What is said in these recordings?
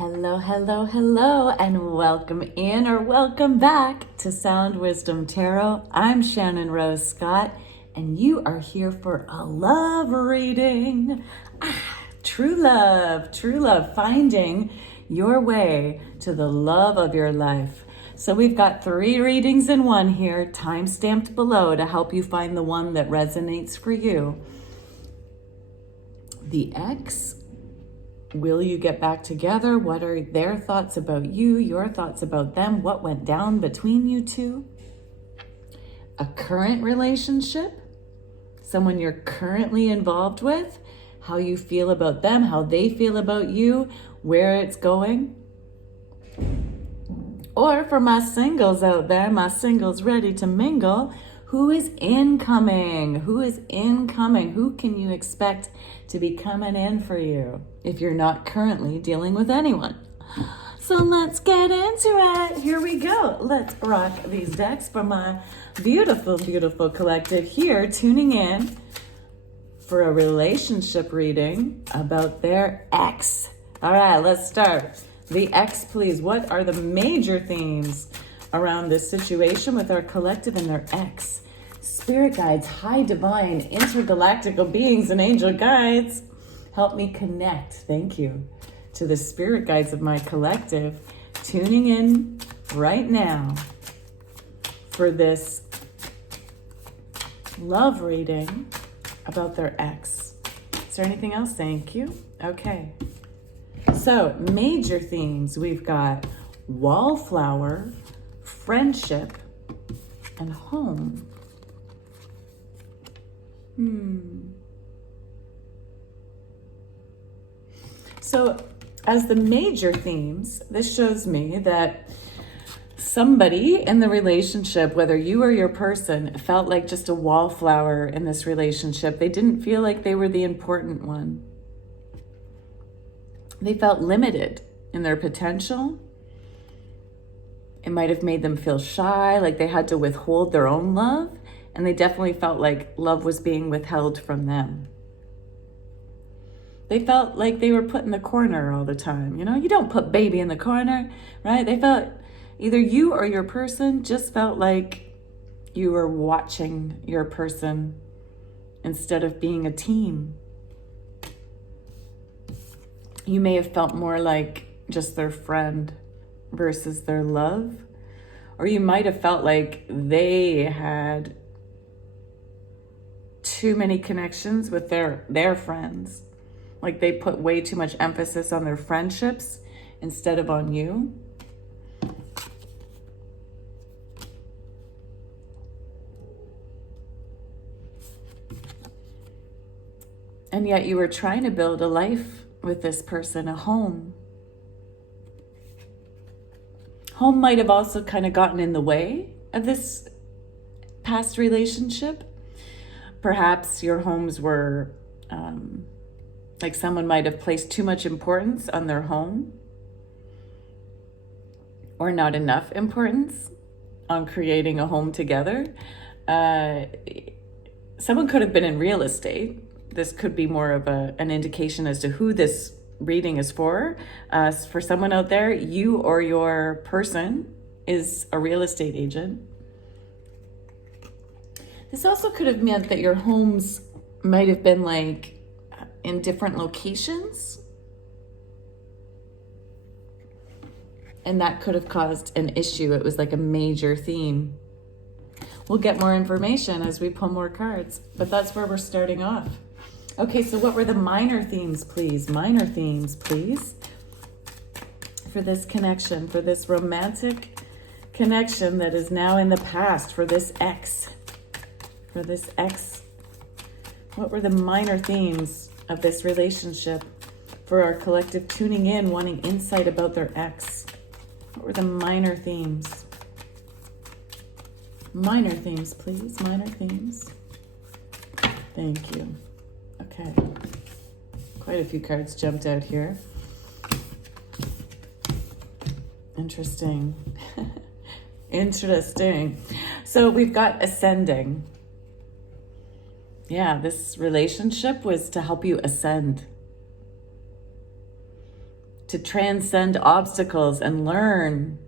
Hello, hello, hello, and welcome in or welcome back to Sound Wisdom Tarot. I'm Shannon Rose Scott, and you are here for a love reading. True love, finding your way to the love of your life. So we've got 3 readings in one here, time-stamped below to help you find the one that resonates for you. The ex. Will you get back together? What are their thoughts about you? Your thoughts about them? What went down between you two? A current relationship? Someone you're currently involved with? How you feel about them? How they feel about you? Where it's going? Or for my singles out there, my singles ready to mingle, who is incoming? Who is incoming? Who can you expect to be coming in for you if you're not currently dealing with anyone? So let's get into it. Here we go. Let's rock these decks for my beautiful, beautiful collective here tuning in for a relationship reading about their ex. All right, let's start. The ex, please. What are the major themes around this situation with our collective and their ex? Spirit guides, high divine, intergalactical beings, and angel guides, help me connect, thank you, to the spirit guides of my collective, tuning in right now for this love reading about their ex. Is there anything else? Thank you. Okay. So, major themes, we've got wallflower, friendship, and home. So, as the major themes, this shows me that somebody in the relationship, whether you or your person, felt like just a wallflower in this relationship. They didn't feel like they were the important one. They felt limited in their potential. It might have made them feel shy, like they had to withhold their own love, and they definitely felt like love was being withheld from them. They felt like they were put in the corner all the time. You know, you don't put baby in the corner, right? They felt either you or your person just felt like you were watching your person instead of being a team. You may have felt more like just their friend versus their love. Or you might have felt like they had too many connections with their friends. Like they put way too much emphasis on their friendships instead of on you. And yet you were trying to build a life with this person, a home. Home might have also kind of gotten in the way of this past relationship. Perhaps your homes were, like someone might have placed too much importance on their home or not enough importance on creating a home together. Someone could have been in real estate. This could be more of an indication as to who this reading is for. For someone out there, you or your person is a real estate agent. This also could have meant that your homes might have been like in different locations. And that could have caused an issue. It was like a major theme. We'll get more information as we pull more cards, but that's where we're starting off. Okay, so what were the minor themes, please? Minor themes, please. For this connection, for this romantic connection that is now in the past, for this ex. For this ex. What were the minor themes of this relationship for our collective tuning in, wanting insight about their ex? What were the minor themes? Minor themes, please. Minor themes. Thank you. Okay. Quite a few cards jumped out here. Interesting. Interesting. So we've got ascending. Yeah, this relationship was to help you ascend. to transcend obstacles and learn.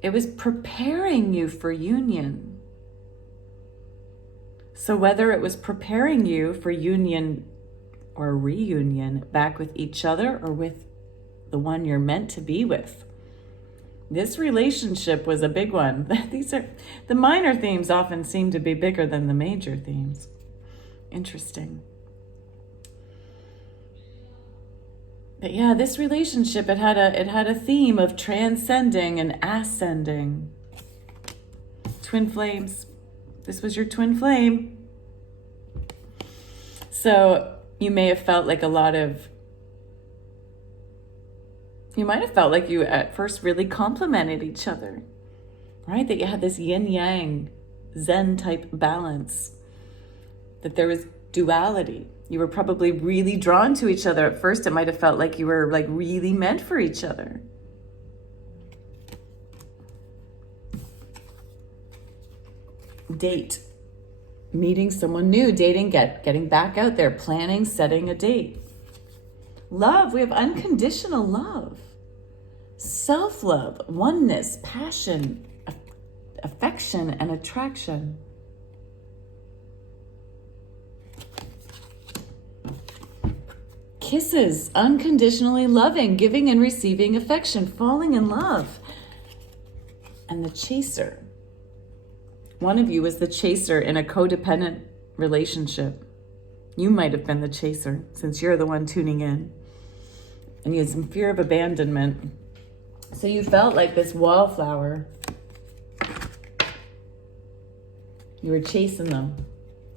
It was preparing you for union. So whether it was preparing you for union or reunion back with each other or with the one you're meant to be with, this relationship was a big one. The minor themes often seem to be bigger than the major themes. Interesting. But yeah, this relationship, it had a theme of transcending and ascending. Twin flames. This was your twin flame. So you may have felt like you might have felt like you at first really complemented each other, right? That you had this yin yang, Zen type balance, that there was duality. You were probably really drawn to each other. At first, it might have felt like you were like really meant for each other. Date. Meeting someone new, dating, getting back out there, planning, setting a date. Love, we have unconditional love. Self-love, oneness, passion, affection, and attraction. Kisses, unconditionally loving, giving and receiving affection, falling in love. And the chaser. One of you was the chaser in a codependent relationship. You might have been the chaser since you're the one tuning in. And you had some fear of abandonment. So you felt like this wallflower. You were chasing them.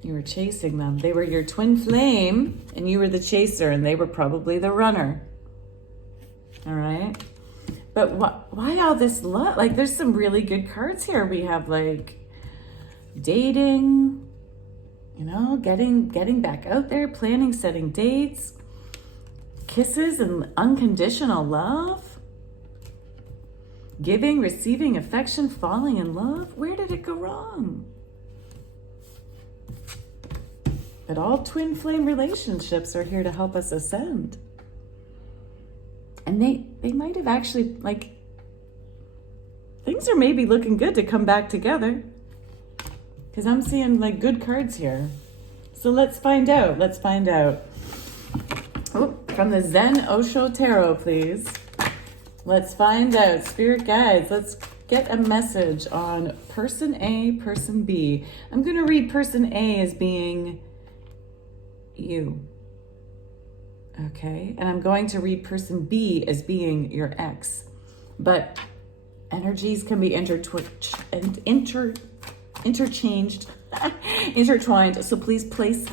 You were chasing them. They were your twin flame, and you were the chaser, and they were probably the runner. All right? But why all this love? Like, there's some really good cards here. We have, like, dating, you know, getting back out there, planning, setting dates, kisses and unconditional love, giving, receiving affection, falling in love. Where did it go wrong? But all twin flame relationships are here to help us ascend. And they might have actually, like, things are maybe looking good to come back together. Because I'm seeing, like, good cards here. So let's find out. Let's find out. Oh, from the Zen Osho Tarot, please. Let's find out. Spirit guides, let's get a message on person A, person B. I'm going to read person A as being you. Okay? And I'm going to read person B as being your ex. But energies can be interchanged, intertwined. So please place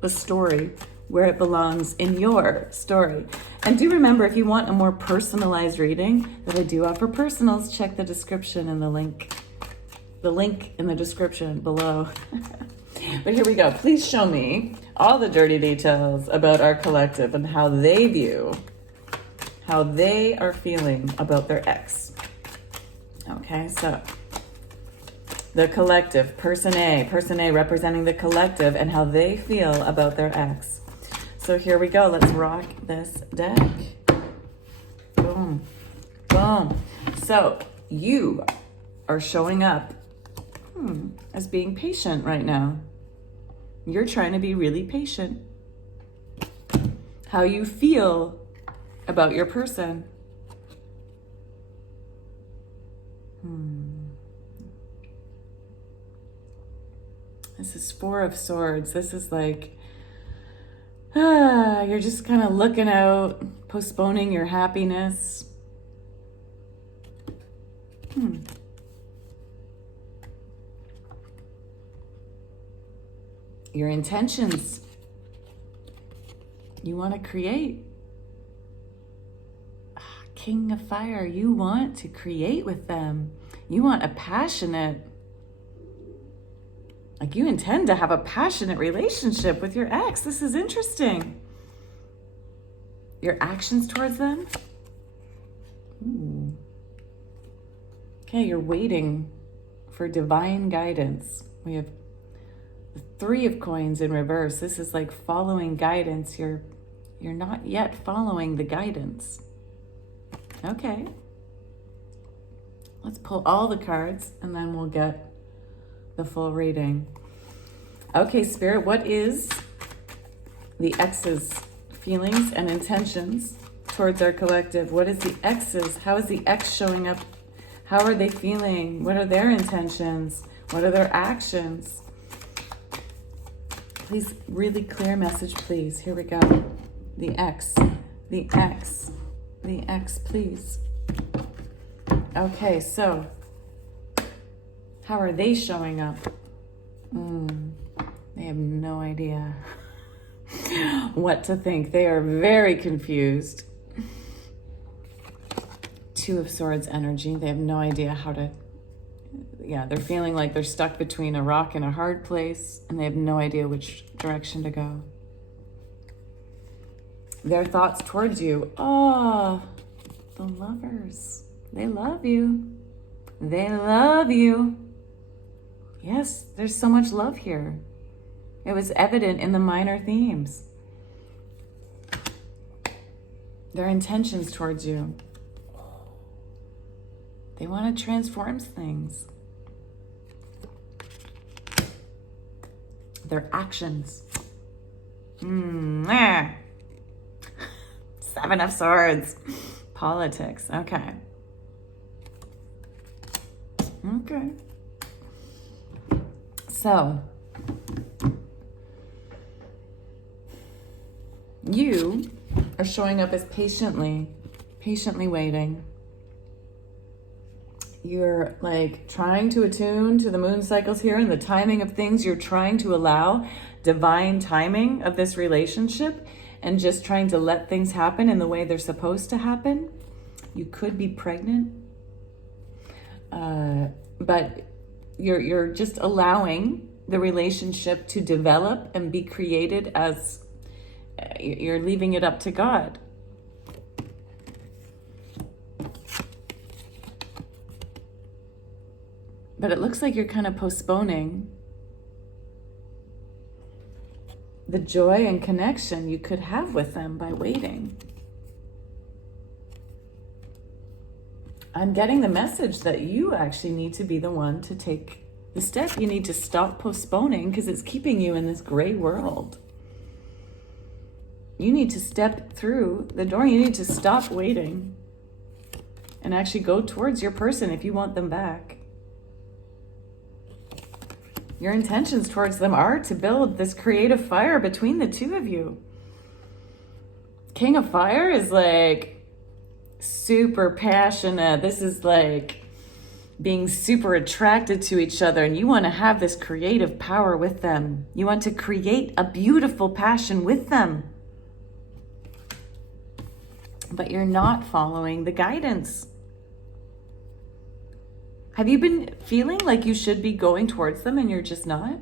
the story where it belongs in your story. And do remember, if you want a more personalized reading, that I do offer personals, check the description and the link in the description below. But here we go. Please show me all the dirty details about our collective and how they are feeling about their ex. Okay, so the collective, person A representing the collective and how they feel about their ex. So here we go. Let's rock this deck. Boom. Boom. So you are showing up as being patient right now. You're trying to be really patient. How you feel about your person. This is Four of Swords. This is like, you're just kind of looking out, postponing your happiness. Your intentions. You want to create. King of Fire, you want to create with them. You want a passionate, like you intend to have a passionate relationship with your ex. This is interesting. Your actions towards them. Ooh. Okay, you're waiting for divine guidance. We have the Three of Coins in reverse. This is like following guidance. You're You're not yet following the guidance. Okay. Let's pull all the cards and then we'll get the full reading. Okay, Spirit, what is the X's feelings and intentions towards our collective? What is the X's? How is the X showing up? How are they feeling? What are their intentions? What are their actions? Please, really clear message, please. Here we go. The X, the X, the X, please. Okay, so how are they showing up? They have no idea what to think. They are very confused. Two of Swords energy. They have no idea how to, they're feeling like they're stuck between a rock and a hard place, and they have no idea which direction to go. Their thoughts towards you. Oh, the Lovers. They love you. They love you. Yes, there's so much love here. It was evident in the minor themes. Their intentions towards you. They want to transform things. Their actions. Seven of Swords. Politics. Okay. Okay. So, you are showing up as patiently waiting. You're like trying to attune to the moon cycles here and the timing of things. You're trying to allow divine timing of this relationship and just trying to let things happen in the way they're supposed to happen. You could be pregnant, but you're just allowing the relationship to develop and be created as you're leaving it up to God. But it looks like you're kind of postponing the joy and connection you could have with them by waiting. I'm getting the message that you actually need to be the one to take the step. You need to stop postponing because it's keeping you in this gray world. You need to step through the door. You need to stop waiting and actually go towards your person if you want them back. Your intentions towards them are to build this creative fire between the two of you. King of Fire is like super passionate. This is like being super attracted to each other, and you want to have this creative power with them. You want to create a beautiful passion with them. But you're not following the guidance. Have you been feeling like you should be going towards them and you're just not?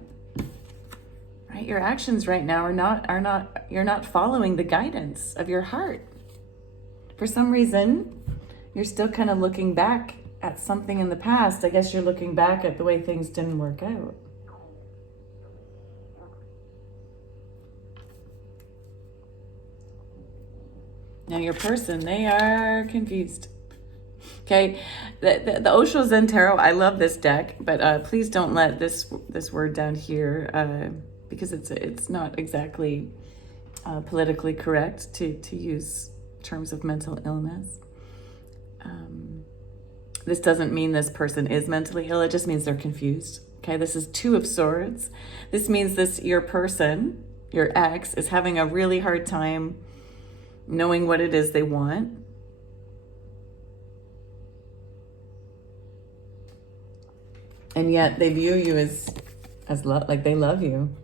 Right? Your actions right now you're not following the guidance of your heart. For some reason, you're still kind of looking back at something in the past. I guess you're looking back at the way things didn't work out. Now your person, they are confused. Okay, the Osho Zen Tarot, I love this deck, but please don't let this word down here because it's not exactly politically correct to use terms of mental illness. This doesn't mean this person is mentally ill, it just means they're confused. Okay, this is Two of Swords. This means your person, your ex, is having a really hard time knowing what it is they want. And yet they view you as like they love you.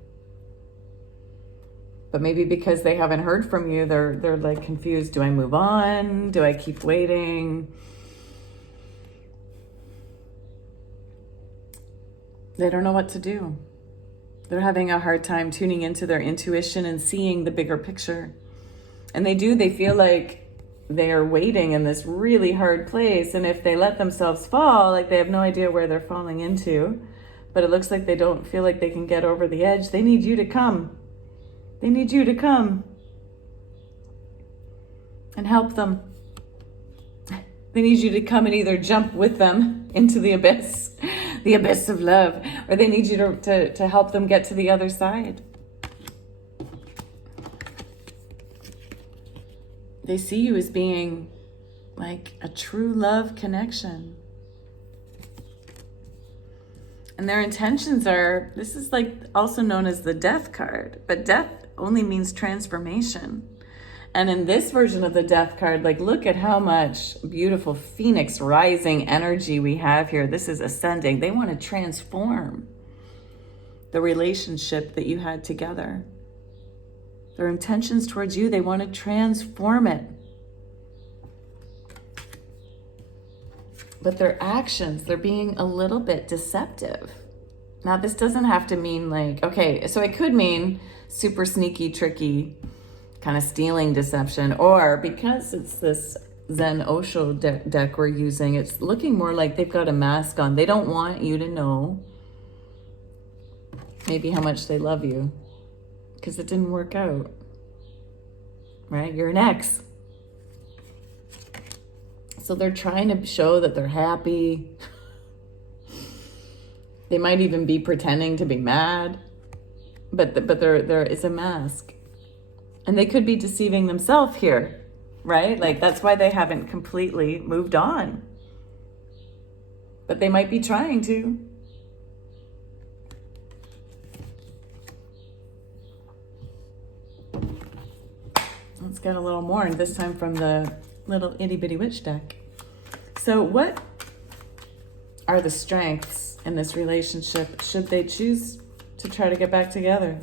But maybe because they haven't heard from you, they're like confused. Do I move on? Do I keep waiting? They don't know what to do. They're having a hard time tuning into their intuition and seeing the bigger picture. And they feel like they are waiting in this really hard place, and if they let themselves fall, like they have no idea where they're falling into, but it looks like they don't feel like they can get over the edge. They need you to come. They need you to come. and help them. They need you to come and either jump with them into the abyss of love, or they need you to help them get to the other side. They see you as being like a true love connection. And their intentions are, this is like also known as the death card, but death only means transformation. And in this version of the death card, like, look at how much beautiful phoenix rising energy we have here. This is ascending. They want to transform the relationship that you had together. Their intentions towards you, they want to transform it. But their actions, they're being a little bit deceptive. Now, this doesn't have to mean like, okay, so it could mean super sneaky, tricky, kind of stealing deception, or because it's this Zen Osho deck we're using, it's looking more like they've got a mask on. They don't want you to know maybe how much they love you because it didn't work out, right? You're an ex. So they're trying to show that they're happy. They might even be pretending to be mad, but there is a mask. And they could be deceiving themselves here, right? Like, that's why they haven't completely moved on. But they might be trying to. Let's get a little more, and this time from the little itty bitty witch deck. So what are the strengths in this relationship should they choose to try to get back together?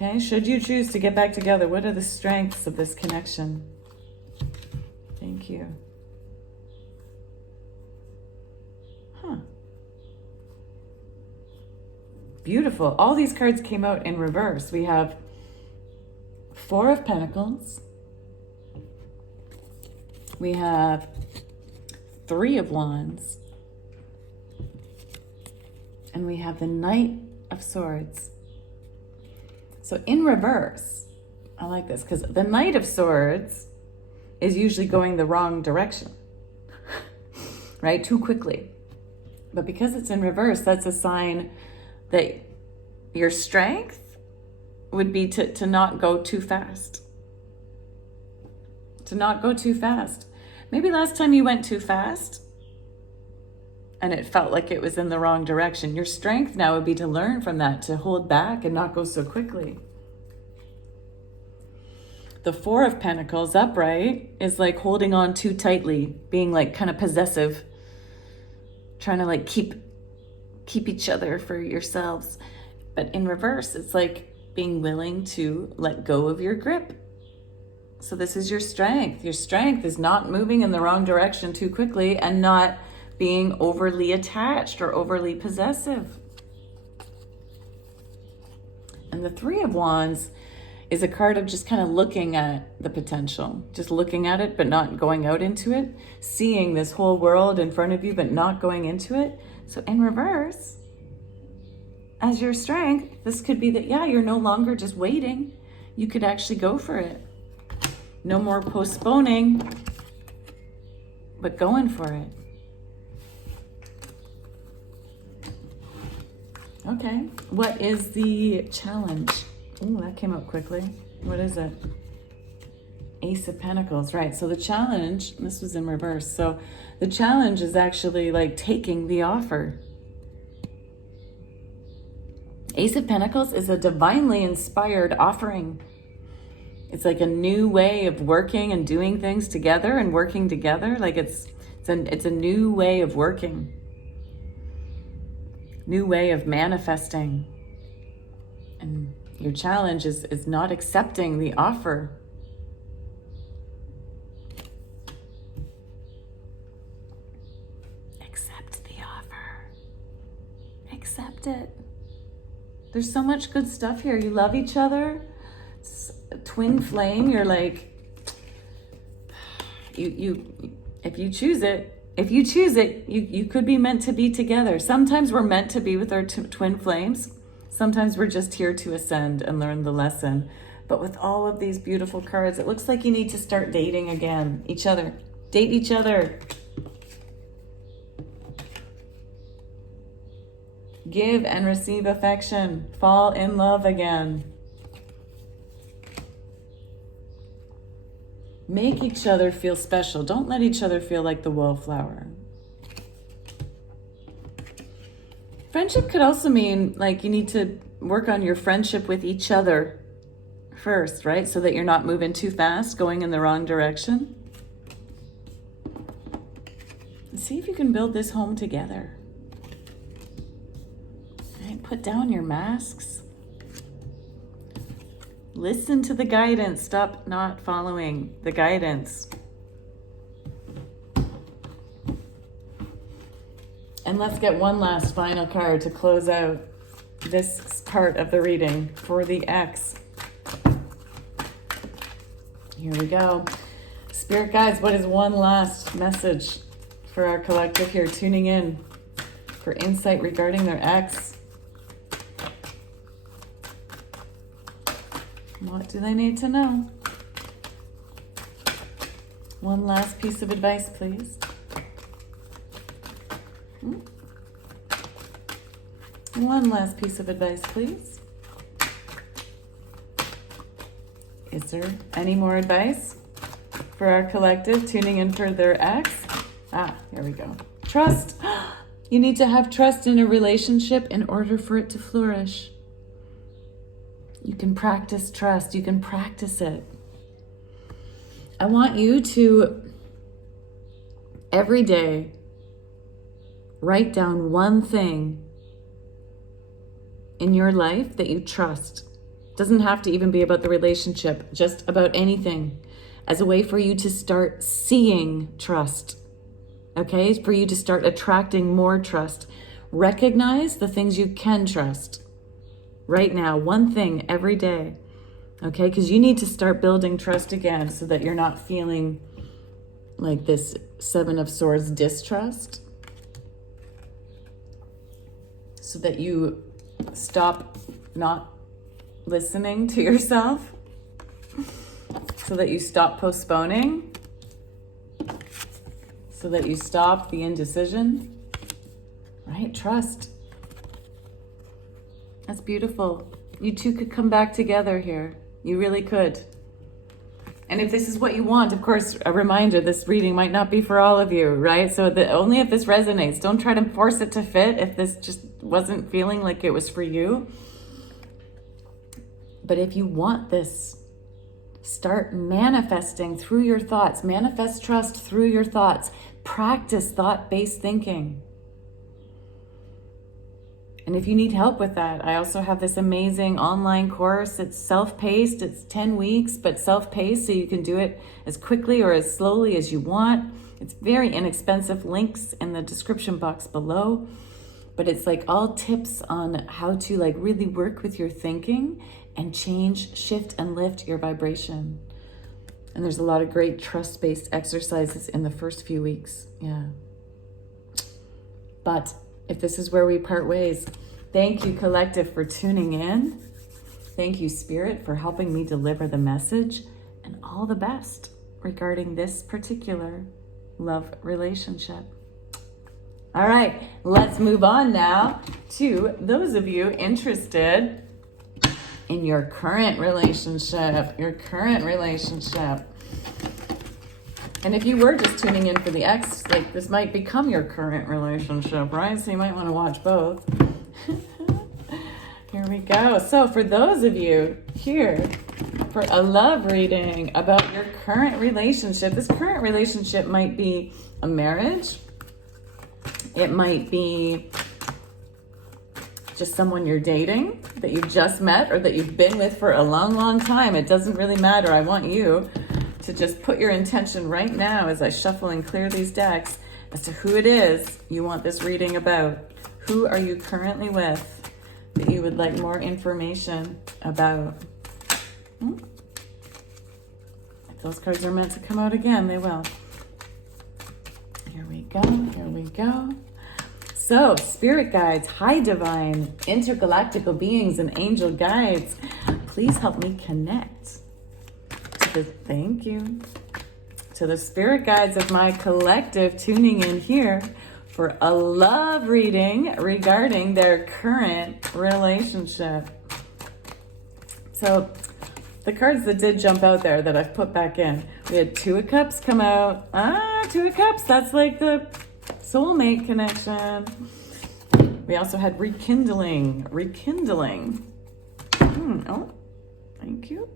Okay, should you choose to get back together, what are the strengths of this connection? Thank you. Beautiful. All these cards came out in reverse. We have Four of Pentacles. We have Three of Wands. And we have the Knight of Swords. So in reverse, I like this because the Knight of Swords is usually going the wrong direction, right? Too quickly. But because it's in reverse, that's a sign that your strength would be to not go too fast. To not go too fast. Maybe last time you went too fast and it felt like it was in the wrong direction. Your strength now would be to learn from that, to hold back and not go so quickly. The Four of Pentacles upright is like holding on too tightly, being like kind of possessive, trying to like keep each other for yourselves. But in reverse, it's like being willing to let go of your grip. So this is your strength. Your strength is not moving in the wrong direction too quickly and not being overly attached or overly possessive. And the Three of Wands is a card of just kind of looking at the potential, just looking at it, but not going out into it, seeing this whole world in front of you, but not going into it. So in reverse, as your strength, this could be that, yeah, you're no longer just waiting. You could actually go for it. No more postponing, but going for it. Okay, what is the challenge? Oh, that came up quickly. What is it? Ace of Pentacles, right. So the challenge, this was in reverse. So the challenge is actually like taking the offer. Ace of Pentacles is a divinely inspired offering. It's like a new way of working and doing things together and working together. Like it's a new way of working. New way of manifesting. And your challenge is not accepting the offer. Accept the offer. Accept it. There's so much good stuff here. You love each other. It's a twin flame. You're like, if you choose it, you could be meant to be together. Sometimes we're meant to be with our twin flames. Sometimes we're just here to ascend and learn the lesson. But with all of these beautiful cards, it looks like you need to start dating again. Each other. Date each other. Give and receive affection. Fall in love again. Make each other feel special. Don't let each other feel like the wallflower. Friendship could also mean like you need to work on your friendship with each other first, right? So that you're not moving too fast, going in the wrong direction. See if you can build this home together. Right? Put down your masks. Listen to the guidance. Stop not following the guidance. And let's get one last final card to close out this part of the reading for the X. Here we go. Spirit guides, what is one last message for our collective here tuning in for insight regarding their X? What do they need to know? One last piece of advice, please. One last piece of advice, please. Is there any more advice for our collective tuning in for their X? Here we go. Trust. You need to have trust in a relationship in order for it to flourish. You can practice trust. You can practice it. I want you to, every day, write down one thing in your life that you trust. Doesn't have to even be about the relationship, just about anything, as a way for you to start seeing trust. Okay? For you to start attracting more trust. Recognize the things you can trust. Right now, one thing every day. Okay? Because you need to start building trust again so that you're not feeling like this Seven of Swords distrust. So that you stop not listening to yourself. So that you stop postponing. So that you stop the indecision. Right? Trust. That's beautiful. You two could come back together here. You really could. And if this is what you want, of course, a reminder, this reading might not be for all of you, right? So only if this resonates. Don't try to force it to fit if this just wasn't feeling like it was for you. But if you want this, start manifesting through your thoughts. Manifest trust through your thoughts. Practice thought-based thinking. And if you need help with that, I also have this amazing online course. It's self-paced. It's 10 weeks, but self-paced, so you can do it as quickly or as slowly as you want. It's very inexpensive. Links in the description box below. But it's like all tips on how to like really work with your thinking and change, shift, and lift your vibration. And there's a lot of great trust-based exercises in the first few weeks. Yeah. But if this is where we part ways, thank you, collective, for tuning in. Thank you, Spirit, for helping me deliver the message, and all the best regarding this particular love relationship. All right, let's move on now to those of you interested in your current relationship, And if you were just tuning in for the X, like this might become your current relationship, right? So you might want to watch both. Here we go. So for those of you here for a love reading about your current relationship, this current relationship might be a marriage. It might be just someone you're dating that you just met or that you've been with for a long, long time. It doesn't really matter. I want you to just put your intention right now as I shuffle and clear these decks as to who it is you want this reading about. Who are you currently with that you would like more information about? If those cards are meant to come out again, they will. Here we go, here we go. So, spirit guides, high divine, intergalactical beings, and angel guides, please help me connect thank you to the spirit guides of my collective tuning in here for a love reading regarding their current relationship. So the cards that did jump out there that I've put back in, we had Two of Cups come out. Two of Cups, that's like the soulmate connection. We also had rekindling. Oh, thank you.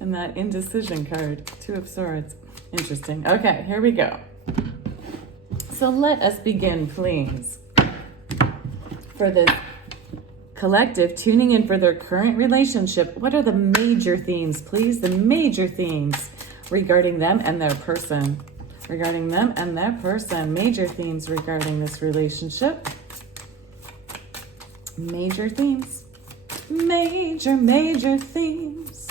And that indecision card, Two of Swords. Interesting. Okay, here we go. So let us begin, please. For the collective tuning in for their current relationship, what are the major themes, please? The major themes regarding them and their person. Regarding them and their person. Major themes regarding this relationship. Major themes. Major themes.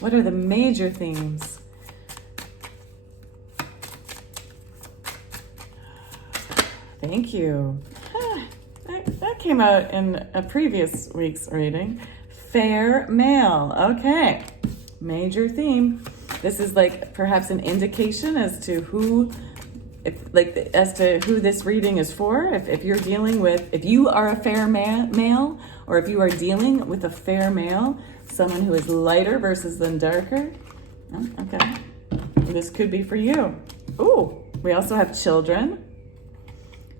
What are the major themes? Thank you. That came out in a previous week's reading. Fair male. Okay. Major theme. This is like perhaps an indication as to who, as to who this reading is for. If you're dealing with, if you are a fair male, or if you are dealing with a fair male, someone who is lighter versus than darker. Oh, okay. This could be for you. Ooh, we also have children,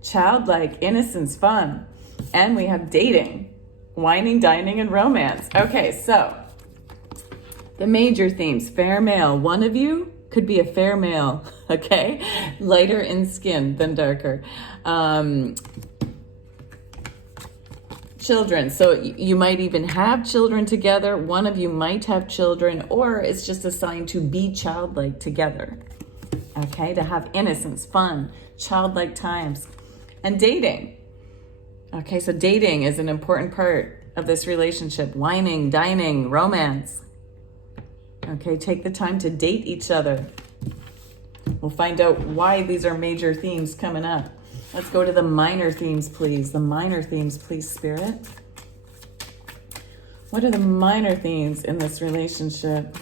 childlike, innocence, fun, and we have dating, whining, dining, and romance. Okay, so the major themes, fair male. One of you could be a fair male, okay? Lighter in skin than darker. Children, so you might even have children together. One of you might have children, or it's just assigned to be childlike together, okay? To have innocence, fun, childlike times. And dating. Okay, so dating is an important part of this relationship. Whining, dining, romance. Okay, take the time to date each other. We'll find out why these are major themes coming up. Let's go to the minor themes, please. The minor themes, please, Spirit. What are the minor themes in this relationship?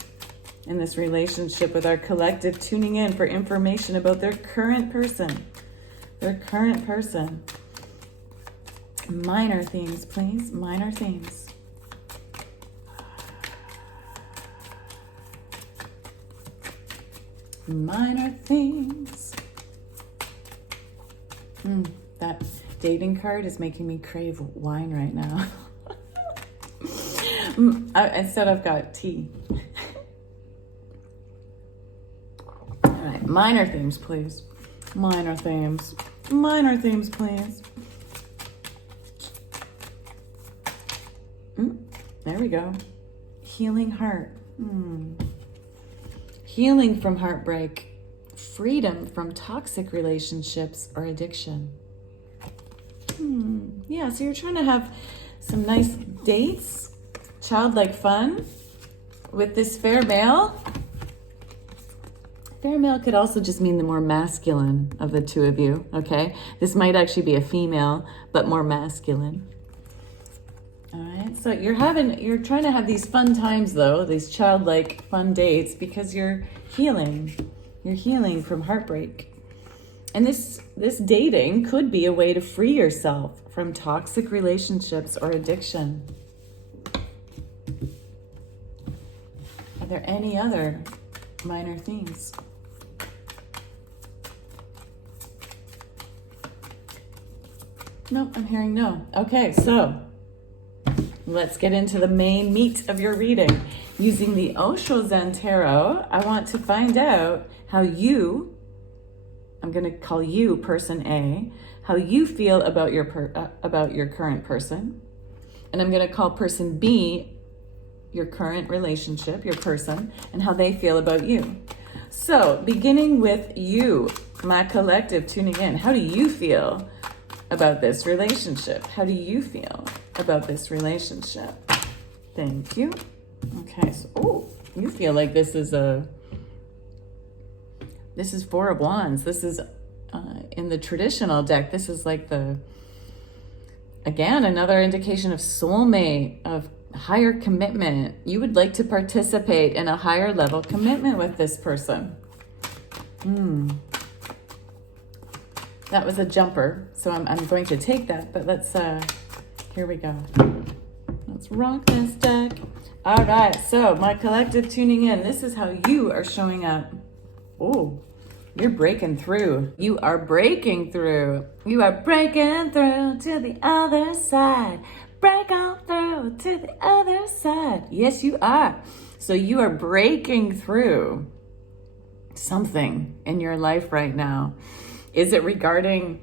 In this relationship with our collective tuning in for information about their current person. Their current person. Minor themes, please. Minor themes. Minor themes. That dating card is making me crave wine right now. Instead, I've got tea. All right, minor themes, please. Minor themes. Minor themes, please. There we go. Healing heart. Healing from heartbreak. Freedom from toxic relationships or addiction. Yeah, so you're trying to have some nice dates, childlike fun with this fair male. Fair male could also just mean the more masculine of the two of you, okay? This might actually be a female, but more masculine. All right, so you're trying to have these fun times though, these childlike fun dates, because you're healing. You're healing from heartbreak. And this dating could be a way to free yourself from toxic relationships or addiction. Are there any other minor themes? Nope, I'm hearing no. Okay, so let's get into the main meat of your reading. Using the Osho Zen Tarot, I want to find out how you, I'm going to call you person A, how you feel about your current person. And I'm going to call person B your current relationship, your person, and how they feel about you. So beginning with you, my collective tuning in, how do you feel about this relationship? How do you feel about this relationship? Thank you. Okay, so you feel like this is Four of Wands. This is in the traditional deck. This is like again, another indication of soulmate, of higher commitment. You would like to participate in a higher level commitment with this person. That was a jumper, so I'm going to take that, but let's, here we go. Let's rock this deck. All right, so my collective tuning in. This is how you are showing up. Oh, you're breaking through. You are breaking through. You are breaking through to the other side. Break on through to the other side. Yes, you are. So you are breaking through something in your life right now. Is it regarding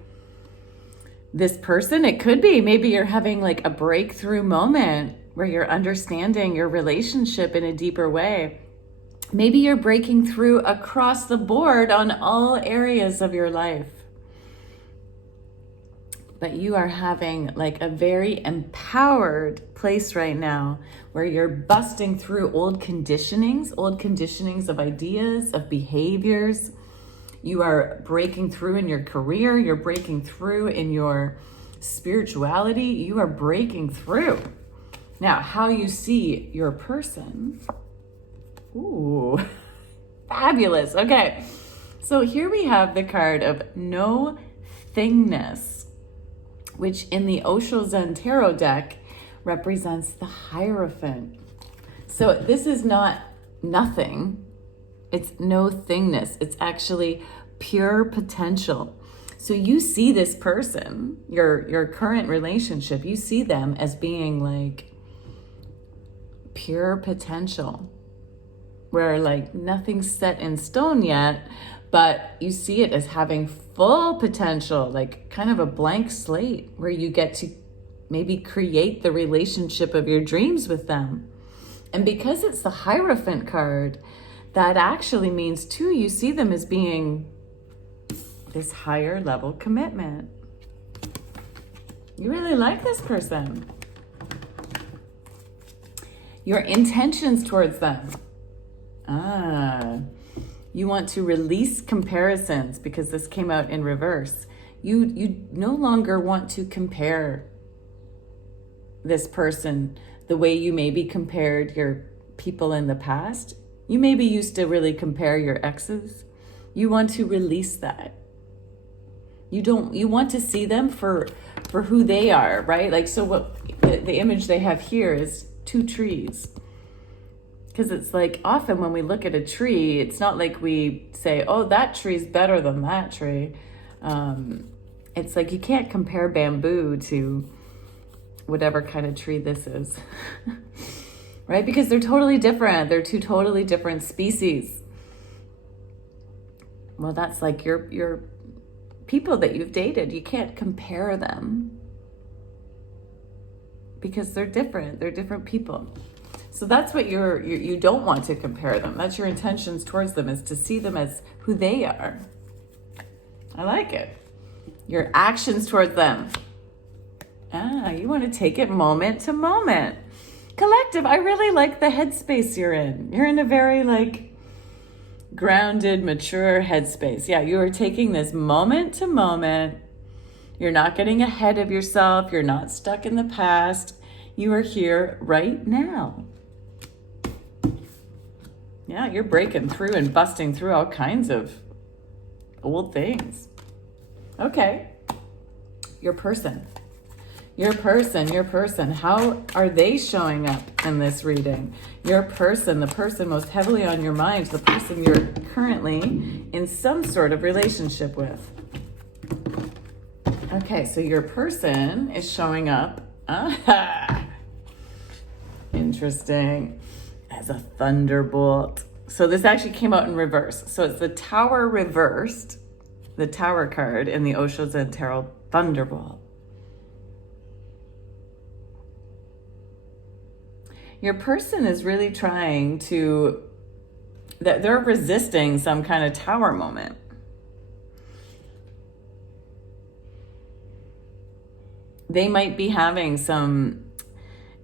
this person? It could be. Maybe you're having like a breakthrough moment where you're understanding your relationship in a deeper way. Maybe you're breaking through across the board on all areas of your life. But you are having like a very empowered place right now where you're busting through old conditionings of ideas, of behaviors. You are breaking through in your career. You're breaking through in your spirituality. You are breaking through. Now, how you see your person. Ooh, fabulous. Okay, so here we have the card of no thingness, which in the Osho Zen Tarot deck represents the Hierophant. So this is not nothing. It's no thingness. It's actually pure potential. So you see this person, your current relationship, you see them as being like pure potential, where like nothing's set in stone yet, but you see it as having full potential, like kind of a blank slate where you get to maybe create the relationship of your dreams with them. And because it's the Hierophant card, that actually means too, you see them as being this higher level commitment. You really like this person. Your intentions towards them. You want to release comparisons because this came out in reverse. You no longer want to compare this person the way you maybe compared your people in the past. You maybe used to really compare your exes. You want to release that. You want to see them for who they are, right? Like, so what the image they have here is two trees. Because it's like often when we look at a tree, it's not like we say, oh, that tree's better than that tree. It's like you can't compare bamboo to whatever kind of tree this is, right? Because they're totally different. They're two totally different species. Well, that's like your people that you've dated. You can't compare them because they're different. They're different people. So that's what you don't want to compare them. That's your intentions towards them, is to see them as who they are. I like it. Your actions towards them. You want to take it moment to moment. Collective, I really like the headspace you're in. You're in a very like grounded, mature headspace. Yeah, you are taking this moment to moment. You're not getting ahead of yourself. You're not stuck in the past. You are here right now. Yeah, you're breaking through and busting through all kinds of old things. Okay. Your person. How are they showing up in this reading? Your person, the person most heavily on your mind, the person you're currently in some sort of relationship with. Okay, so your person is showing up. Interesting. As a thunderbolt. So this actually came out in reverse. So it's the Tower reversed, the Tower card in the Osho Zen Tarot, thunderbolt. Your person is really trying to, that they're resisting some kind of tower moment. They might be having some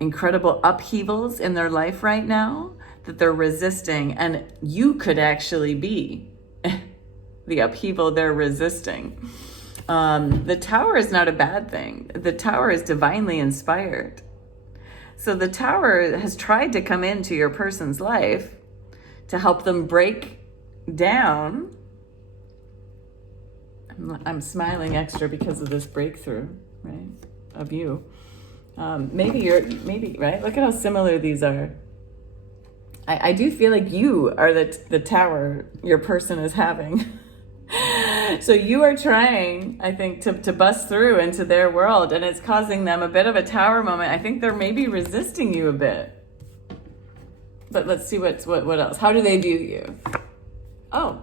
incredible upheavals in their life right now that they're resisting, and you could actually be the upheaval they're resisting. The Tower is not a bad thing. The Tower is divinely inspired. So the Tower has tried to come into your person's life to help them break down. I'm smiling extra because of this breakthrough, right, of you. Maybe, right? Look at how similar these are. I do feel like you are the Tower your person is having. So you are trying, I think, to bust through into their world, and it's causing them a bit of a Tower moment. I think they're maybe resisting you a bit. But let's see what else. How do they view you? Oh.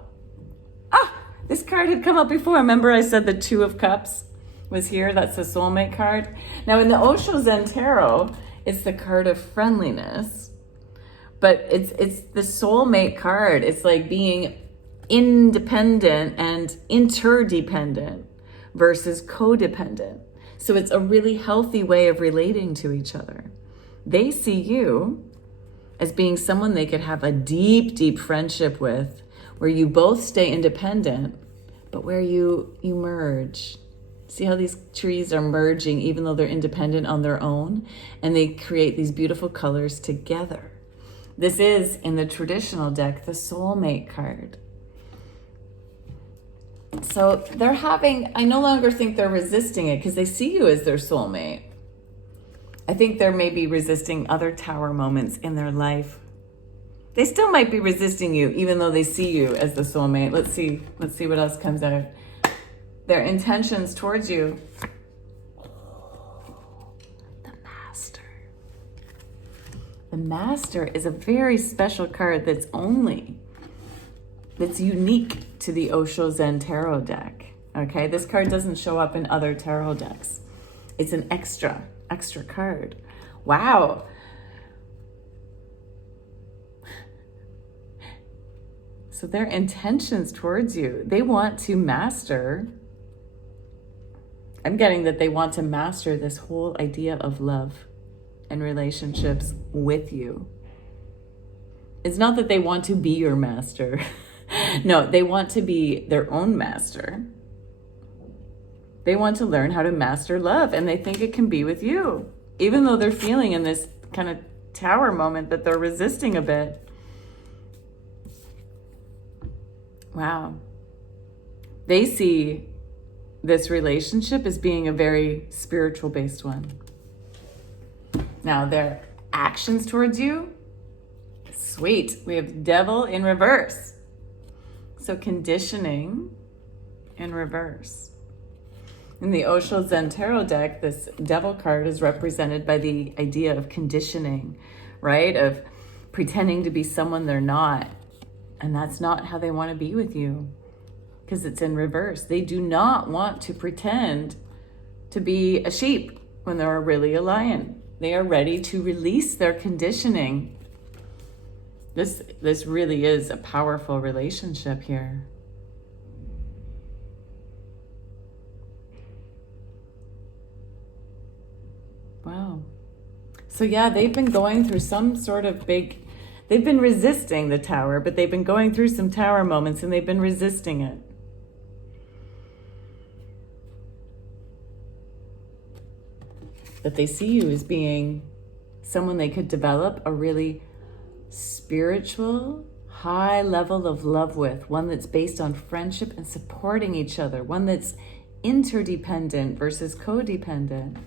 This card had come up before. Remember I said the Two of Cups was here? That's the soulmate card. Now in the Osho Zen Tarot, it's the card of friendliness. But it's the soulmate card. It's like being independent and interdependent versus codependent. So it's a really healthy way of relating to each other. They see you as being someone they could have a deep, deep friendship with, where you both stay independent, but where you merge. See how these trees are merging even though they're independent on their own, and they create these beautiful colors together. This is, in the traditional deck, the soulmate card. So they're having, I no longer think they're resisting it because they see you as their soulmate. I think they're maybe resisting other Tower moments in their life. They still might be resisting you even though they see you as the soulmate. Let's see what else comes out. Their intentions towards you. The Master. The Master is a very special card that's unique to the Osho Zen Tarot deck. Okay, this card doesn't show up in other tarot decks. It's an extra card. Wow. So their intentions towards you, they want to master. I'm getting that they want to master this whole idea of love and relationships with you. It's not that they want to be your master. No, they want to be their own master. They want to learn how to master love, and they think it can be with you. Even though they're feeling in this kind of Tower moment that they're resisting a bit. Wow. They see this relationship as being a very spiritual based one. Now their actions towards you, sweet. We have Devil in reverse. So conditioning in reverse. In the Osho Zen Tarot deck, this Devil card is represented by the idea of conditioning, right? Of pretending to be someone they're not. And that's not how they want to be with you, because it's in reverse. They do not want to pretend to be a sheep when they're really a lion. They are ready to release their conditioning. This really is a powerful relationship here. Wow. So yeah, they've been going through some sort of they've been resisting the Tower, but they've been going through some Tower moments and they've been resisting it. But they see you as being someone they could develop a really spiritual, high level of love with, one that's based on friendship and supporting each other, one that's interdependent versus codependent.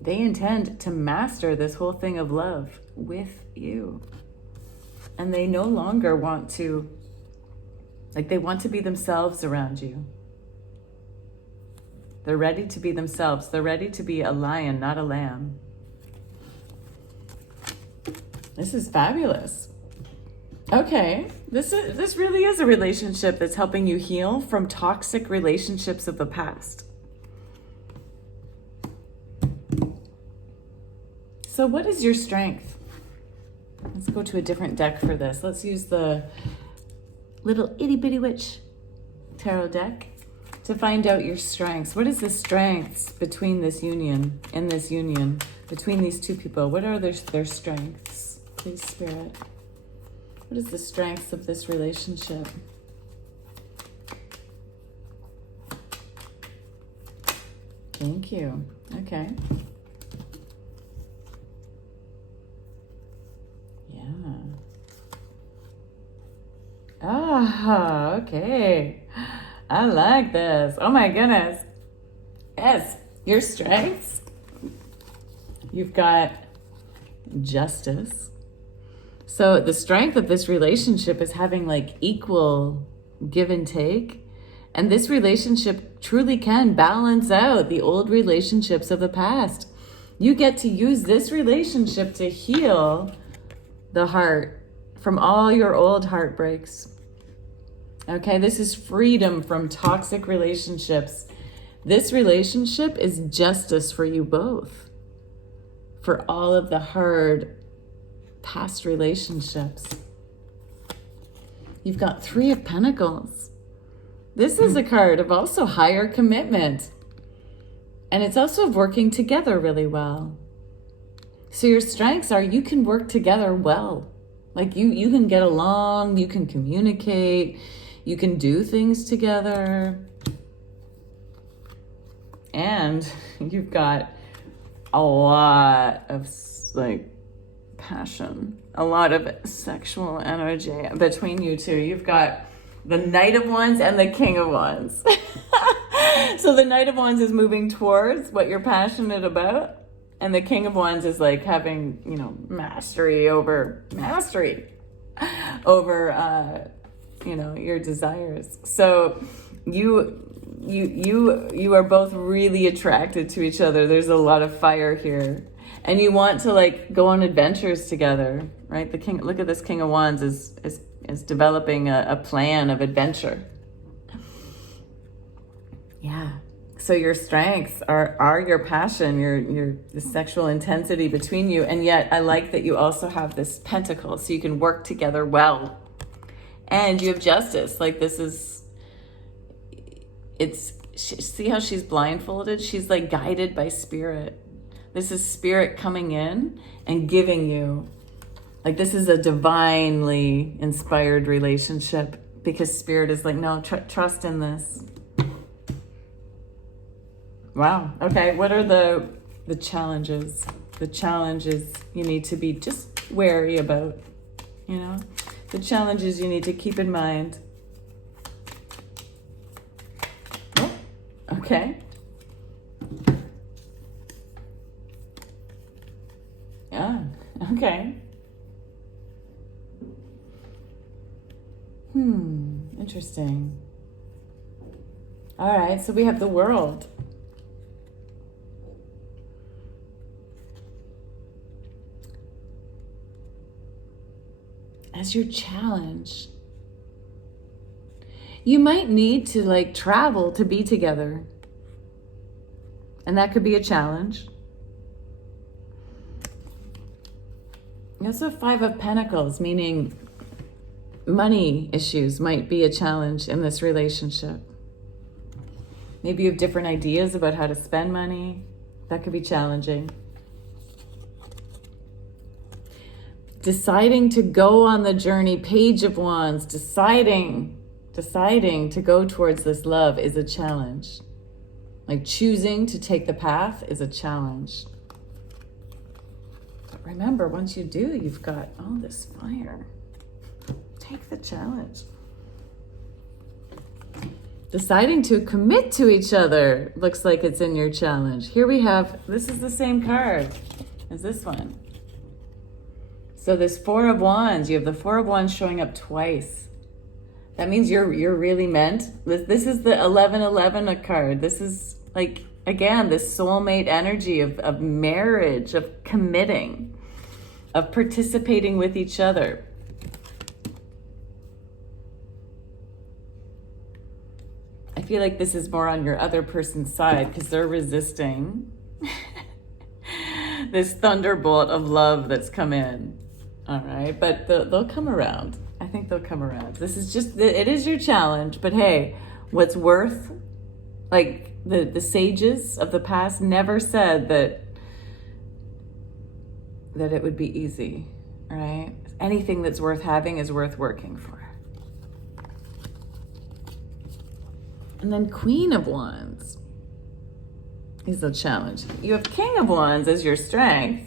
They intend to master this whole thing of love with you. And they no longer want to, they want to be themselves around you. They're ready to be themselves. They're ready to be a lion, not a lamb. This is fabulous. Okay, this really is a relationship that's helping you heal from toxic relationships of the past. So what is your strength? Let's go to a different deck for this. Let's use the little itty bitty witch tarot deck to find out your strengths. What is the strengths between this union, between these two people? What are their strengths? Please, Spirit. What is the strengths of this relationship? Thank you. Okay. Ah, okay. I like this. Oh my goodness. Yes, your strengths. You've got justice. So the strength of this relationship is having like equal give and take. And this relationship truly can balance out the old relationships of the past. You get to use this relationship to heal the heart from all your old heartbreaks. Okay, this is freedom from toxic relationships. This relationship is justice for you both, for all of the hard past relationships. You've got Three of Pentacles. This is a card of also higher commitment. And it's also of working together really well. So your strengths are you can work together well. Like you can get along, you can communicate, you can do things together. And you've got a lot of like passion, a lot of sexual energy between you two. You've got the Knight of Wands and the King of Wands. So the Knight of Wands is moving towards what you're passionate about. And the King of Wands is like having, mastery over, your desires. So you are both really attracted to each other. There's a lot of fire here. And you want to like go on adventures together, right? Look at this King of Wands is developing a plan of adventure. Yeah. So your strengths are your passion, your the sexual intensity between you. And yet I like that you also have this pentacle so you can work together well. And you have justice. Like see how she's blindfolded? She's like guided by spirit. This is spirit coming in and giving you, like this is a divinely inspired relationship because spirit is like, no, trust in this. Wow. Okay. What are the challenges? The challenges you need to be just wary about, the challenges you need to keep in mind. Oh, okay. Yeah. Okay. Interesting. All right. So we have the World. As your challenge. You might need to like travel to be together. And that could be a challenge. It's a Five of Pentacles, meaning money issues might be a challenge in this relationship. Maybe you have different ideas about how to spend money. That could be challenging. Deciding to go on the journey, Page of Wands, deciding to go towards this love is a challenge. Like choosing to take the path is a challenge. But remember, once you do, you've got all this fire. Take the challenge. Deciding to commit to each other looks like it's in your challenge. Here we have, this is the same card as this one. So this Four of Wands, you have the Four of Wands showing up twice. That means you're really meant. This is the 1111 card. This is like, again, this soulmate energy of marriage, of committing, of participating with each other. I feel like this is more on your other person's side because they're resisting this thunderbolt of love that's come in. All right, but they'll come around. I think they'll come around. This is just, it is your challenge, but hey, what's worth, like the sages of the past never said that it would be easy, right? Anything that's worth having is worth working for. And then Queen of Wands is the challenge. You have King of Wands as your strength.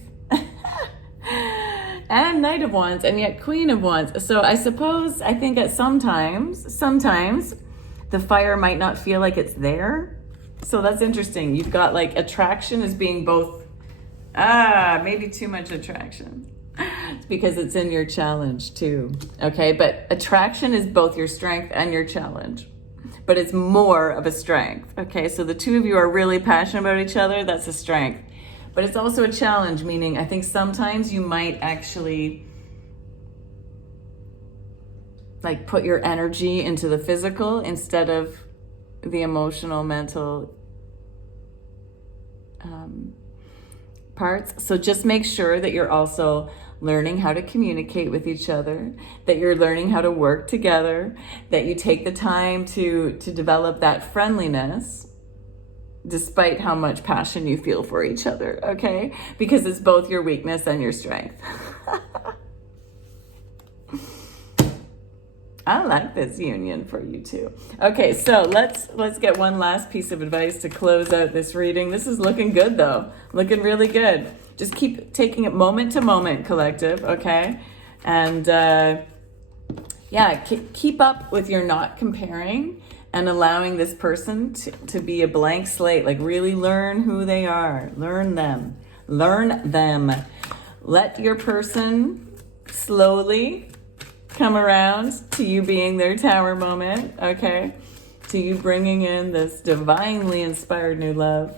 and Knight of Wands, and yet Queen of Wands. So I think at sometimes the fire might not feel like it's there. So that's interesting. You've got like attraction as being both, maybe too much attraction. It's because it's in your challenge too. Okay, but attraction is both your strength and your challenge. But it's more of a strength. Okay, so the two of you are really passionate about each other. That's a strength. But it's also a challenge, meaning I think sometimes you might actually like put your energy into the physical instead of the emotional, mental parts. So just make sure that you're also learning how to communicate with each other, that you're learning how to work together, that you take the time to develop that friendliness despite how much passion you feel for each other, okay? Because it's both your weakness and your strength. I like this union for you too. Okay, so let's get one last piece of advice to close out this reading. This is looking good though, looking really good. Just keep taking it moment to moment, collective, okay? And keep up with your not comparing and allowing this person to be a blank slate. Like really learn who they are, learn them. Let your person slowly come around to you being their tower moment, okay? To you bringing in this divinely inspired new love.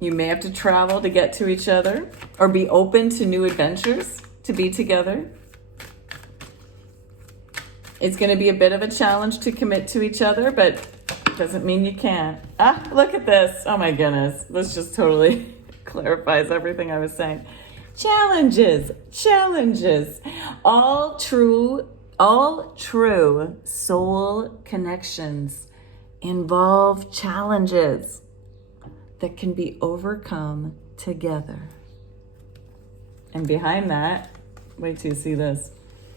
You may have to travel to get to each other or be open to new adventures to be together. It's going to be a bit of a challenge to commit to each other, but it doesn't mean you can't. Look at this. Oh my goodness. This just totally clarifies everything I was saying. Challenges. All true soul connections involve challenges that can be overcome together. And behind that, wait till you see this.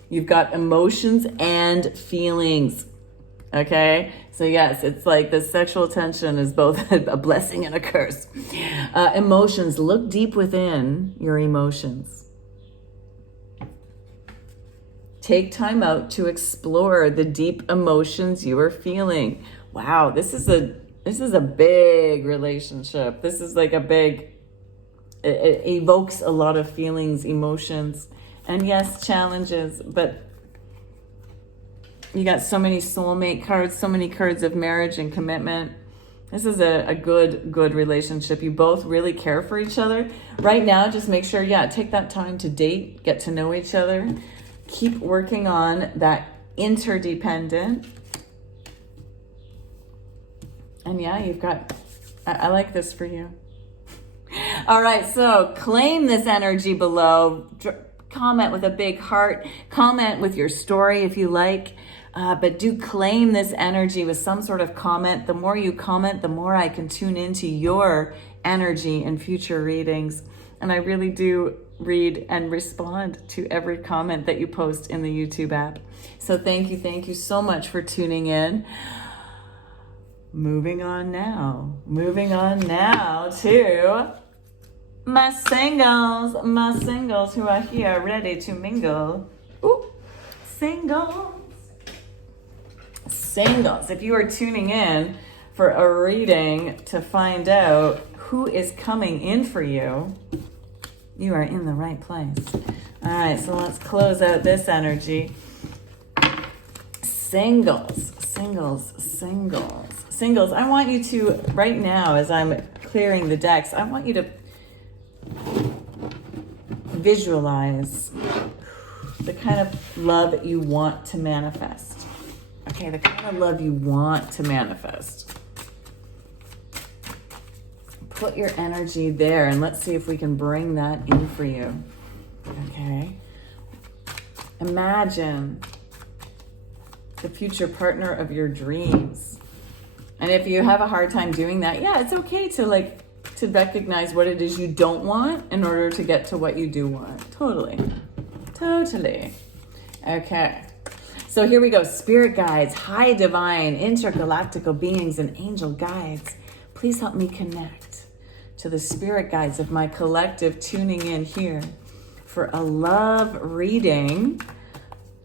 You've got emotions and feelings. Okay? So yes, it's like the sexual tension is both a blessing and a curse. Emotions, look deep within your emotions. Take time out to explore the deep emotions you are feeling. Wow, this is a big relationship. This is like it evokes a lot of feelings, emotions, and yes, challenges, but you got so many soulmate cards, so many cards of marriage and commitment. This is a good relationship. You both really care for each other. Right now, just make sure, take that time to date, get to know each other. Keep working on that interdependent. And you've got, I like this for you. All right, so claim this energy below. Comment with a big heart. Comment with your story if you like. But do claim this energy with some sort of comment. The more you comment, the more I can tune into your energy in future readings. And I really do read and respond to every comment that you post in the YouTube app. So thank you so much for tuning in. Moving on now to my singles who are here ready to mingle. Ooh, singles. If you are tuning in for a reading to find out who is coming in for you, you are in the right place. All right, so let's close out this energy. Singles. I want you to, right now, as I'm clearing the decks, I want you to visualize the kind of love that you want to manifest. Okay, the kind of love you want to manifest. Put your energy there and let's see if we can bring that in for you. Okay. Imagine the future partner of your dreams. And if you have a hard time doing that, it's okay to recognize what it is you don't want in order to get to what you do want. Totally. Okay. So here we go. Spirit guides, high divine, intergalactical beings, and angel guides. Please help me connect to the spirit guides of my collective tuning in here for a love reading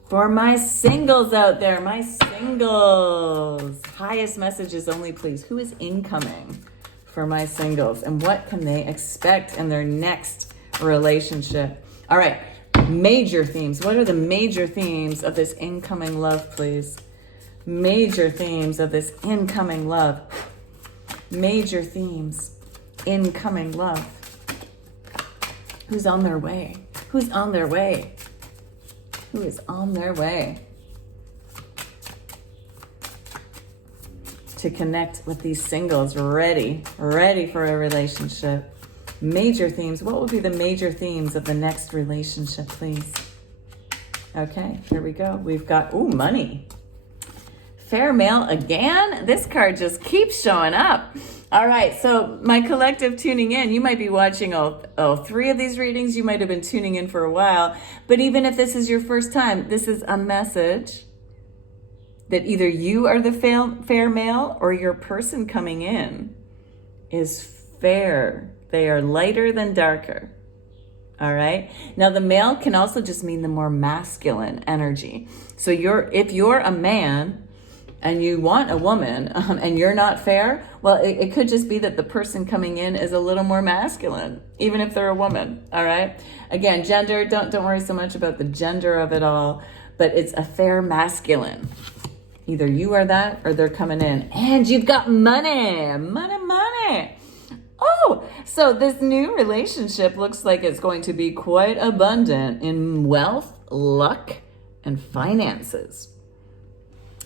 for my singles out there, my singles. Highest messages only, please. Who is incoming for my singles, and what can they expect in their next relationship? All right, major themes. What are the major themes of this incoming love, please? Major themes of this incoming love. Major themes, incoming love. Who's on their way? Who's on their way? Who is on their way to connect with these singles, ready for a relationship? Major themes. What will be the major themes of the next relationship, please? Okay, here we go. We've got, money. Fair male again? This card just keeps showing up. All right, so my collective tuning in, you might be watching all three of these readings. You might have been tuning in for a while. But even if this is your first time, this is a message that either you are the fair male or your person coming in is fair. They are lighter than darker. All right. Now the male can also just mean the more masculine energy. So if you're a man and you want a woman and you're not fair, well, it could just be that the person coming in is a little more masculine, even if they're a woman. All right. Again, gender, don't worry so much about the gender of it all, but it's a fair masculine. Either you are that or they're coming in. And you've got money. Oh, so this new relationship looks like it's going to be quite abundant in wealth, luck, and finances.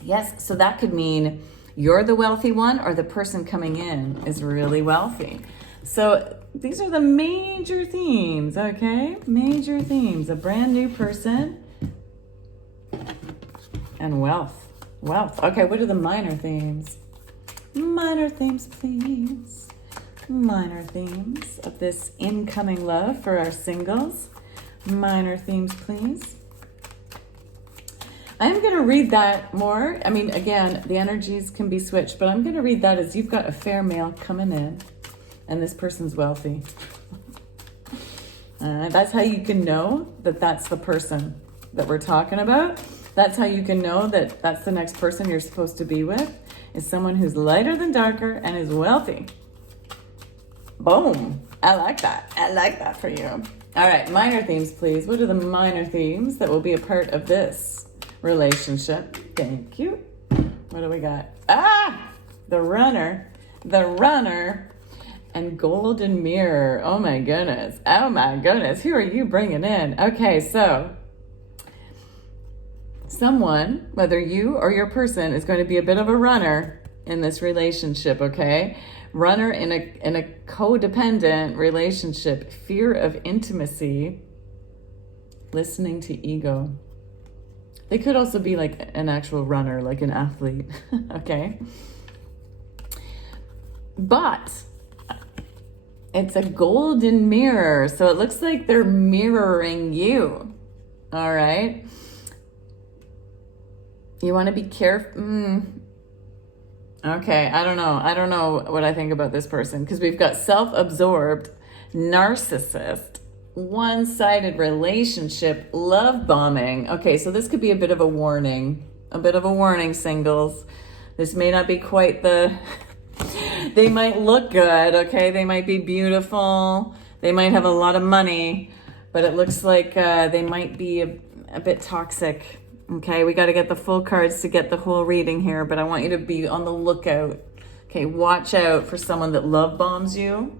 Yes, so that could mean you're the wealthy one or the person coming in is really wealthy. So these are the major themes, okay? Major themes, a brand new person and wealth. Okay, what are the minor themes? Minor themes, please. Minor themes of this incoming love for our singles. Minor themes, please. I'm going to read that more. I mean, again, the energies can be switched, but I'm going to read that as you've got a fair male coming in and this person's wealthy. That's how you can know that that's the person that we're talking about. That's how you can know that that's the next person you're supposed to be with, is someone who's lighter than darker and is wealthy. Boom. I like that. I like that for you. All right, minor themes, please. What are the minor themes that will be a part of this relationship? Thank you. What do we got? The runner, and golden mirror. Oh my goodness. Who are you bringing in? Okay, so someone, whether you or your person, is going to be a bit of a runner in this relationship, okay? Runner in a codependent relationship, fear of intimacy, listening to ego. They could also be like an actual runner, like an athlete, okay? But it's a golden mirror, so it looks like they're mirroring you, all right? You want to be careful. Okay, I don't know what I think about this person, because we've got self-absorbed, narcissist, one-sided relationship, love bombing. Okay, so this could be a bit of a warning, singles. This may not be quite they might look good, okay? They might be beautiful. They might have a lot of money, but it looks like they might be a bit toxic. Okay, we got to get the full cards to get the whole reading here, but I want you to be on the lookout. Okay, watch out for someone that love bombs you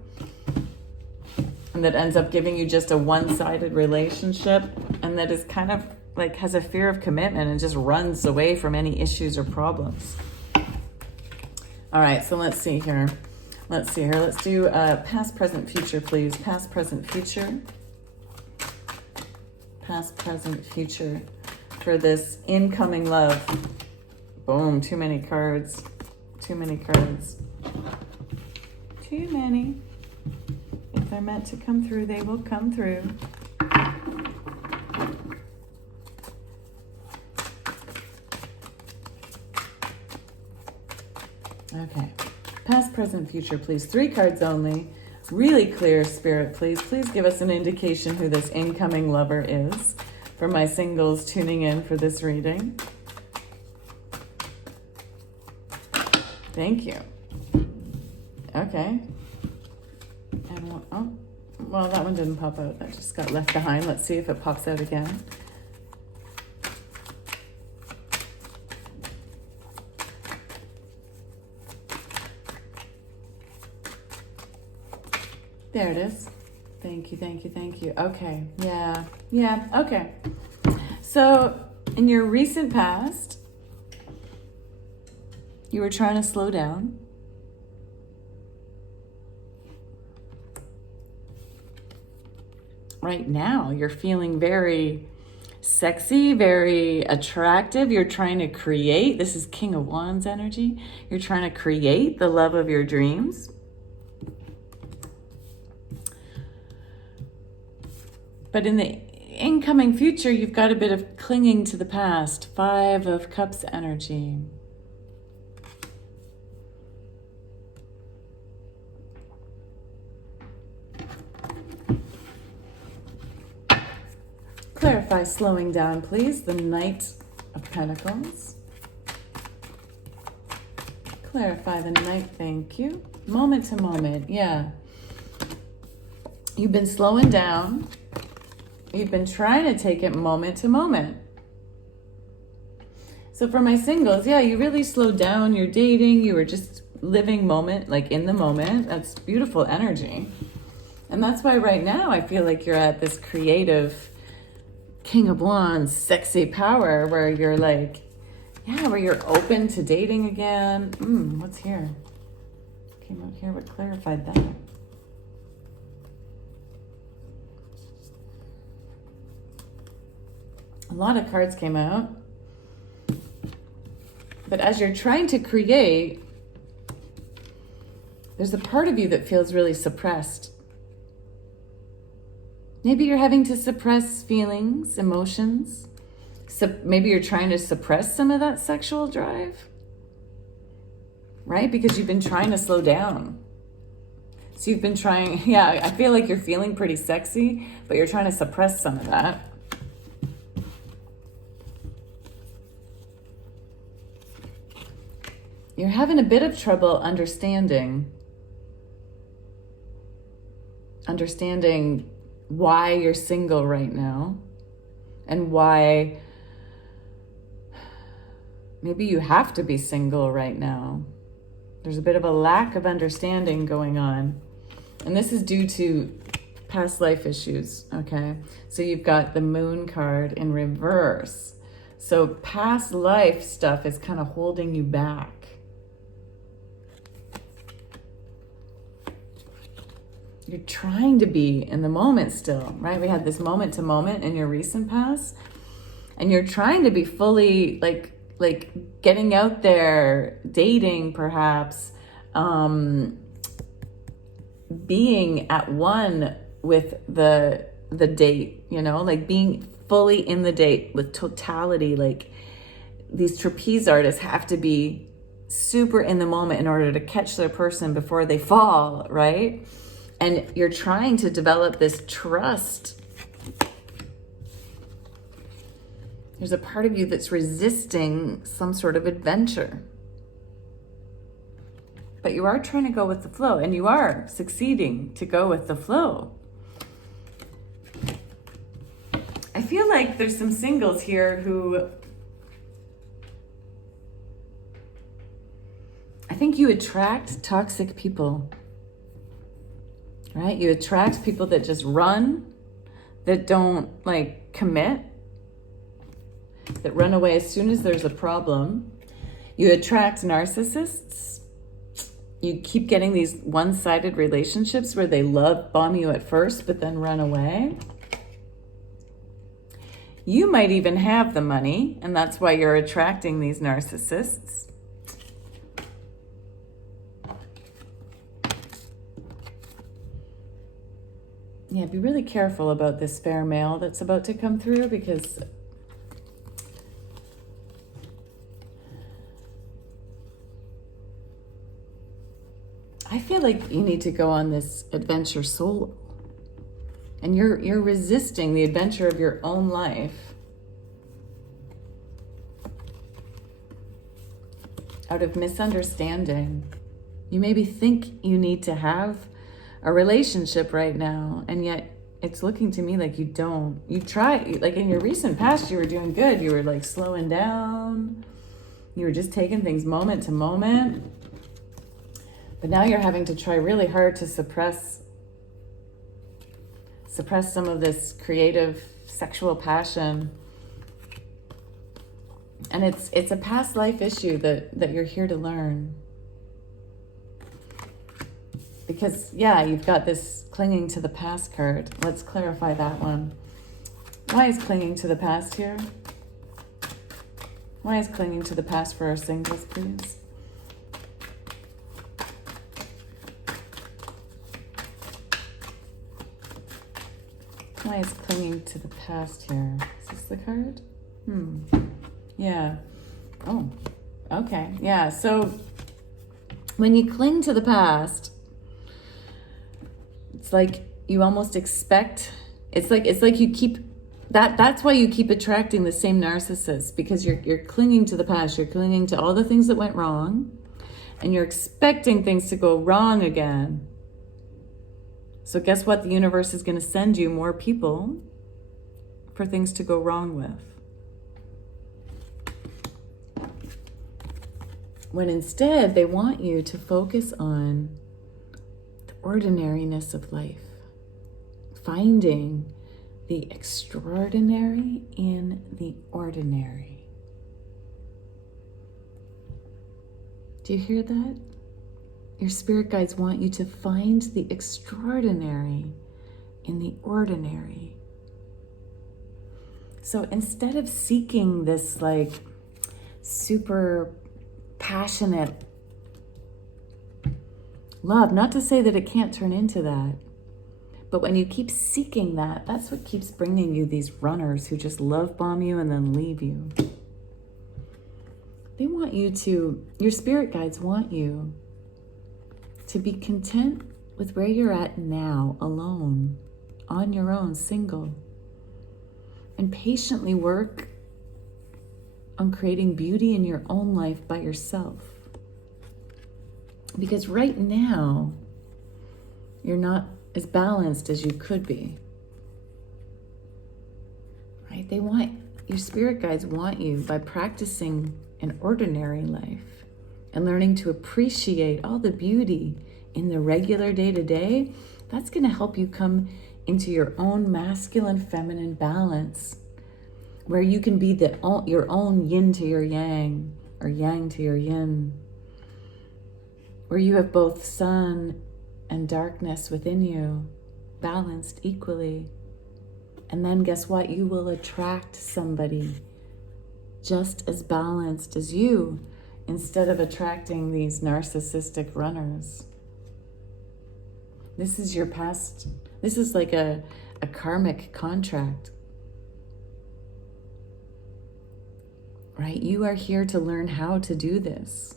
and that ends up giving you just a one-sided relationship and that is kind of like has a fear of commitment and just runs away from any issues or problems. All right, so let's see here. Let's do past, present, future, please. Past, present, future. Past, present, future. For this incoming love. Boom, too many cards. Too many. If they're meant to come through, they will come through. Okay. Past, present, future, please. 3 cards only. Really clear, Spirit, please. Please give us an indication who this incoming lover is for my singles tuning in for this reading. Thank you. Okay. And oh, well, that one didn't pop out. That just got left behind. Let's see if it pops out again. There it is. Thank you, thank you, thank you. Okay, yeah, okay. So, in your recent past, you were trying to slow down. Right now, you're feeling very sexy, very attractive. You're trying to create. This is King of Wands energy. You're trying to create the love of your dreams. But in the incoming future, you've got a bit of clinging to the past. 5 of Cups energy. Clarify slowing down, please. The Knight of Pentacles. Clarify the Knight, thank you. Moment to moment, yeah. You've been slowing down. You've been trying to take it moment to moment. So for my singles, yeah, you really slowed down your dating. You were just living moment, like in the moment. That's beautiful energy. And that's why right now I feel like you're at this creative King of Wands, sexy power where you're like, yeah, where you're open to dating again. What's here? Came out here, what clarified that? A lot of cards came out. But as you're trying to create, there's a part of you that feels really suppressed. Maybe you're having to suppress feelings, emotions. Maybe you're trying to suppress some of that sexual drive, right? Because you've been trying to slow down. So you've been trying, yeah, I feel like you're feeling pretty sexy, but you're trying to suppress some of that. You're having a bit of trouble understanding why you're single right now and why maybe you have to be single right now. There's a bit of a lack of understanding going on. And this is due to past life issues, okay? So you've got the Moon card in reverse. So past life stuff is kind of holding you back. You're trying to be in the moment still, right? We had this moment to moment in your recent past, and you're trying to be fully like getting out there, dating perhaps, being at one with the date, you know, like being fully in the date with totality. Like these trapeze artists have to be super in the moment in order to catch their person before they fall, right? And you're trying to develop this trust. There's a part of you that's resisting some sort of adventure. But you are trying to go with the flow, and you are succeeding to go with the flow. I feel like there's some singles here who, I think you attract toxic people. Right? You attract people that just run, that don't like commit, that run away as soon as there's a problem. You attract narcissists. You keep getting these one-sided relationships where they love bomb you at first, but then run away. You might even have the money, and that's why you're attracting these narcissists. Yeah, be really careful about this fair male that's about to come through, because I feel feel like you need to go on this adventure solo. And you're resisting the adventure of your own life out of misunderstanding. You maybe think you need to have a relationship right now, and yet it's looking to me like you don't. You try, like in your recent past, you were doing good. You were like slowing down. You were just taking things moment to moment. But now you're having to try really hard to suppress some of this creative sexual passion. And it's a past life issue that you're here to learn. Because, yeah, you've got this clinging to the past card. Let's clarify that one. Why is clinging to the past here? Why is clinging to the past for our singles, please? Why is clinging to the past here? Is this the card? Yeah. Oh, okay. Yeah, so when you cling to the past, it's like you almost expect, it's like you keep, that's why you keep attracting the same narcissist, because you're clinging to the past, you're clinging to all the things that went wrong, and you're expecting things to go wrong again. So guess what? The universe is going to send you more people for things to go wrong with. When instead they want you to focus on the ordinariness of life, finding the extraordinary in the ordinary. Do you hear that? Your spirit guides want you to find the extraordinary in the ordinary. So instead of seeking this like super passionate love, not to say that it can't turn into that, but when you keep seeking that, that's what keeps bringing you these runners who just love bomb you and then leave you. They want you to, your spirit guides want you to be content with where you're at now, alone, on your own, single, and patiently work on creating beauty in your own life by yourself. Because right now, you're not as balanced as you could be. Right? Your spirit guides want you, by practicing an ordinary life and learning to appreciate all the beauty in the regular day-to-day, that's going to help you come into your own masculine, feminine balance, where you can be your own yin to your yang, or yang to your yin, where you have both sun and darkness within you, balanced equally. And then guess what? You will attract somebody just as balanced as you, instead of attracting these narcissistic runners. This is your past. This is like a karmic contract. Right? You are here to learn how to do this.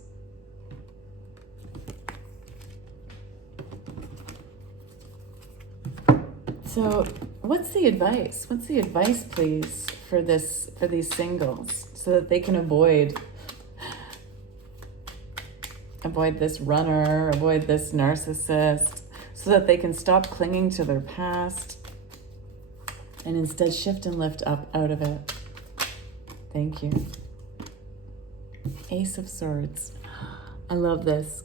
So what's the advice? What's the advice, please, for these singles, so that they can avoid this runner, avoid this narcissist, so that they can stop clinging to their past and instead shift and lift up out of it? Thank you. Ace of Swords. I love this.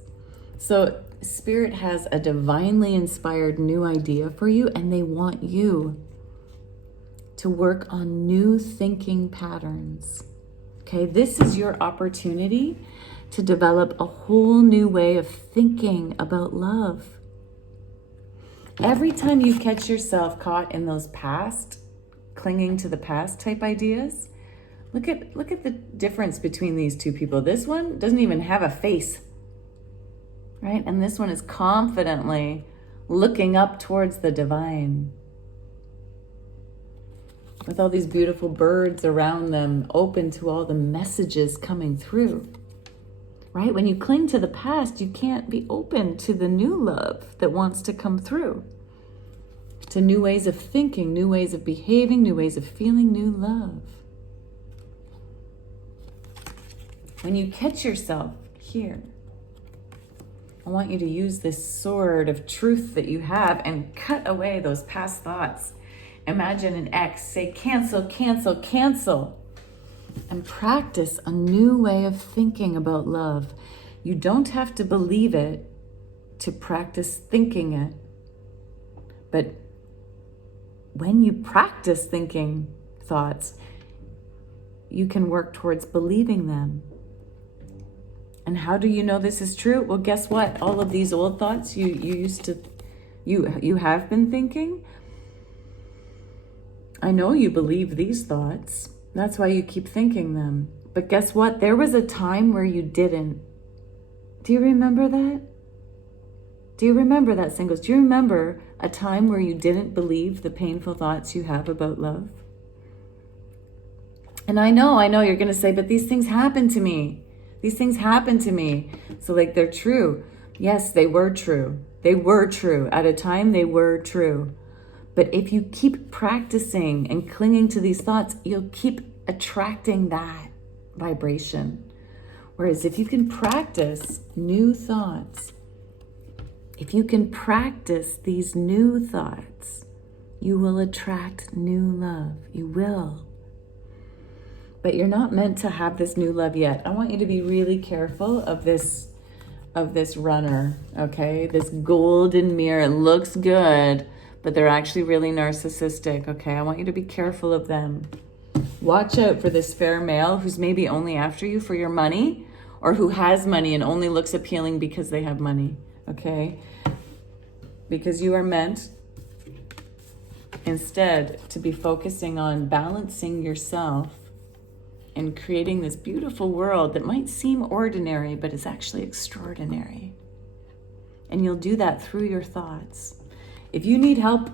So Spirit has a divinely inspired new idea for you, and they want you to work on new thinking patterns. Okay, this is your opportunity to develop a whole new way of thinking about love. Every time you catch yourself caught in those past, clinging to the past type ideas, look at the difference between these two people. This one doesn't even have a face, right? And this one is confidently looking up towards the divine, with all these beautiful birds around them, open to all the messages coming through. right? When you cling to the past, you can't be open to the new love that wants to come through, to new ways of thinking, new ways of behaving, new ways of feeling, new love. When you catch yourself here, I want you to use this sword of truth that you have and cut away those past thoughts. Imagine an X, say cancel, cancel, cancel, and practice a new way of thinking about love. You don't have to believe it to practice thinking it. But when you practice thinking thoughts, you can work towards believing them. And how do you know this is true? Well, guess what? All of these old thoughts you have been thinking, I know you believe these thoughts. That's why you keep thinking them. But guess what? There was a time where you didn't. Do you remember that? Do you remember that, singles? Do you remember a time where you didn't believe the painful thoughts you have about love? And I know you're going to say, but these things happen to me. These things happen to me. So like they're true. Yes, they were true. They were true. At a time, they were true. But if you keep practicing and clinging to these thoughts, you'll keep attracting that vibration. Whereas if you can practice new thoughts, if you can practice these new thoughts, you will attract new love. You will. But you're not meant to have this new love yet. I want you to be really careful of this runner, okay? This golden mirror. It looks good, but they're actually really narcissistic, okay? I want you to be careful of them. Watch out for this fair male who's maybe only after you for your money, or who has money and only looks appealing because they have money, okay? Because you are meant instead to be focusing on balancing yourself and creating this beautiful world that might seem ordinary, but is actually extraordinary. And you'll do that through your thoughts. If you need help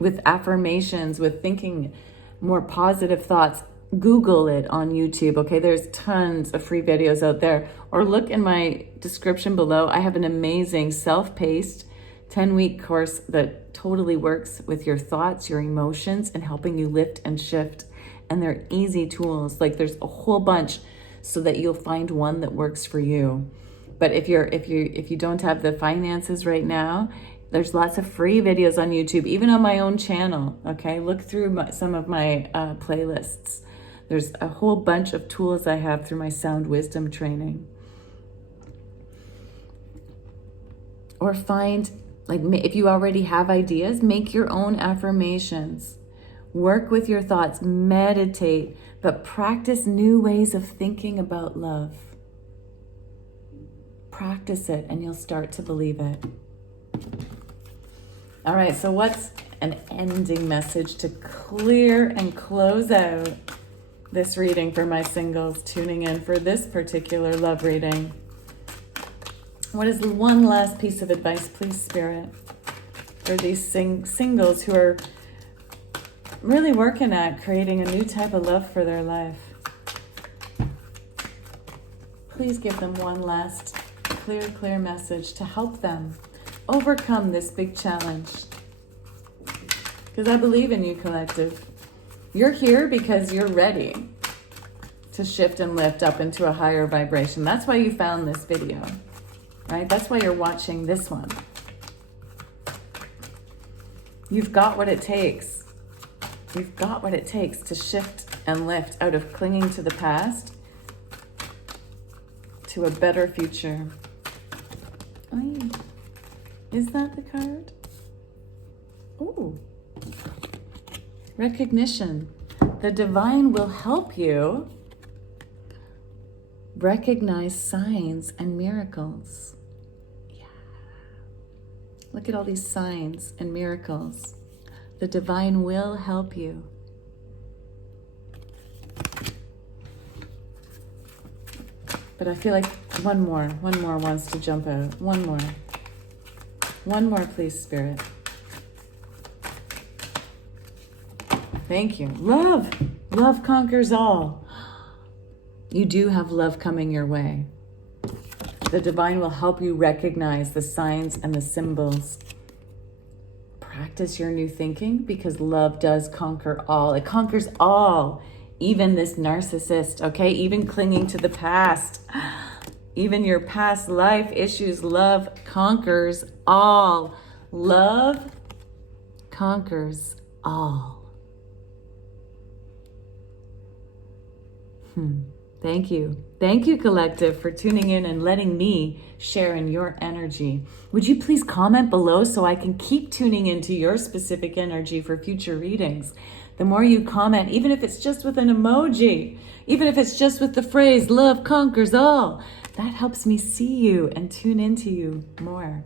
with affirmations, with thinking more positive thoughts, Google it on YouTube, okay? There's tons of free videos out there. Or look in my description below. I have an amazing self-paced 10-week course that totally works with your thoughts, your emotions, and helping you lift and shift. And they're easy tools. Like there's a whole bunch so that you'll find one that works for you. But if you don't have the finances right now, there's lots of free videos on YouTube, even on my own channel, okay? Look through some of my playlists. There's a whole bunch of tools I have through my sound wisdom training. Or find, like if you already have ideas, make your own affirmations. Work with your thoughts, meditate, but practice new ways of thinking about love. Practice it and you'll start to believe it. All right, so what's an ending message to clear and close out this reading for my singles tuning in for this particular love reading? What is one last piece of advice, please, Spirit, for these singles who are really working at creating a new type of love for their life? Please give them one last clear message to help them overcome this big challenge. Because I believe in you, collective. You're here because you're ready to shift and lift up into a higher vibration. That's why you found this video, right? That's why you're watching this one. You've got what it takes. You've got what it takes to shift and lift out of clinging to the past to a better future. Oy. Is that the card? Ooh. Recognition. The divine will help you recognize signs and miracles. Yeah. Look at all these signs and miracles. The divine will help you. But I feel like one more wants to jump out. One more, please, Spirit. Thank you. Love conquers all. You do have love coming your way. The divine will help you recognize the signs and the symbols. Practice your new thinking, because love does conquer all. It conquers all, even this narcissist, okay? Even clinging to the past, even your past life issues. Love conquers all. Love conquers all. Thank you. Thank you, collective, for tuning in and letting me share in your energy. Would you please comment below so I can keep tuning into your specific energy for future readings? The more you comment, even if it's just with an emoji, even if it's just with the phrase, love conquers all, that helps me see you and tune into you more.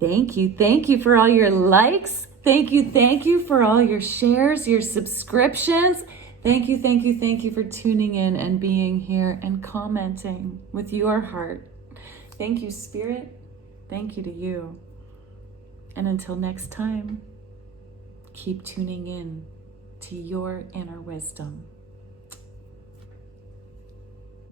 Thank you. Thank you for all your likes. Thank you for all your shares, your subscriptions. Thank you for tuning in and being here and commenting with your heart. Thank you, Spirit. Thank you to you. And until next time, keep tuning in to your inner wisdom.